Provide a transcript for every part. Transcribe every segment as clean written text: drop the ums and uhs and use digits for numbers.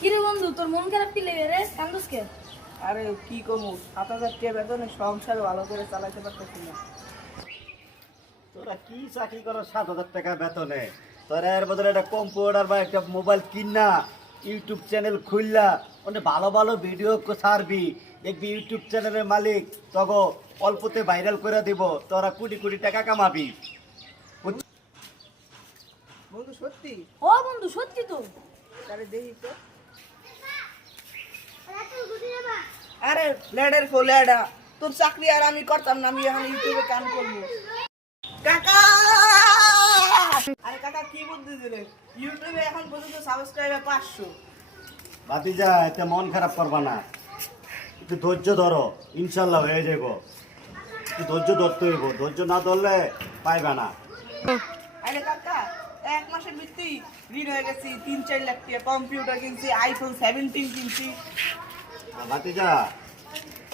কিরে বন্ধু, তোর মন খারাপ কি লেগে রে? কান্দুস কে? আরে কি কমু, 7,000 টাকা বেতনে সংসার ভালো করে চালাতে পারতেছি না। তোরা কি চাকরি করো 7,000 টাকা বেতনে? তোরা এর বদলে একটা কম্পিউটার বা একটা মোবাইল কিনা ইউটিউব চ্যানেল খুললা ওখানে ভালো ভালো ভিডিও ছাড়বি, দেখবি ইউটিউব চ্যানেলের মালিক তগো অল্পতে ভাইরাল করে দিব, তোরা কোটি কোটি টাকা কামাবি। বন্ধু সত্যি? ও বন্ধু, সত্যি তো। আরে দেখি তো। আরে লেডের ফোলেডা, তোর চাকরি আর আমি করতাম না, আমি এখন ইউটিউবে কাম করবো। কাকা, আরে কাকা কি বুদ্ধি দিলে? ইউটিউবে এখন পর্যন্ত সাবস্ক্রাইবার 500। ভাতিজা এতে মন খারাপ করবা না, একটু ধৈর্য ধরো, ইনশাল্লাহ হয়ে যাব। একটু ধৈর্য ধরতে হইব, ধৈর্য না ধরলে পাইবা না। আরে কাকা, এক মাসের ভিত্তি ঋণ হয়ে গেছি 3-4 লাখ টাকা, কম্পিউটার কিনছি, আইফোন 17 কিনছি। ভাতিজা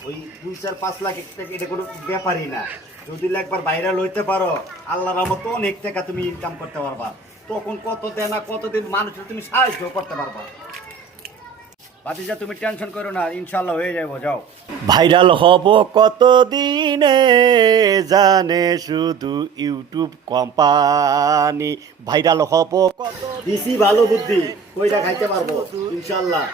ওই 2-4-5 লাখ টাকা এটা কোনো ব্যাপারই না। যদি একবার ভাইরাল হইতে পারো আল্লাহর রহমতে অনেক টাকা তুমি ইনকাম করতে পারবা, তখন কত দেনা কতদিন মানুষের তুমি সাহায্য করতে পারবা। ভাতিজা তুমি টেনশন করো না, ইনশাল্লাহ হয়ে যাবো, যাও। ভাইরাল হব কত দিনে জানে শুধু ইউটিউব কোম্পানি, ভাইরাল হব কত দিছি ভালো বুদ্ধি কইটা খাইতে পারবো ইনশাল্লাহ।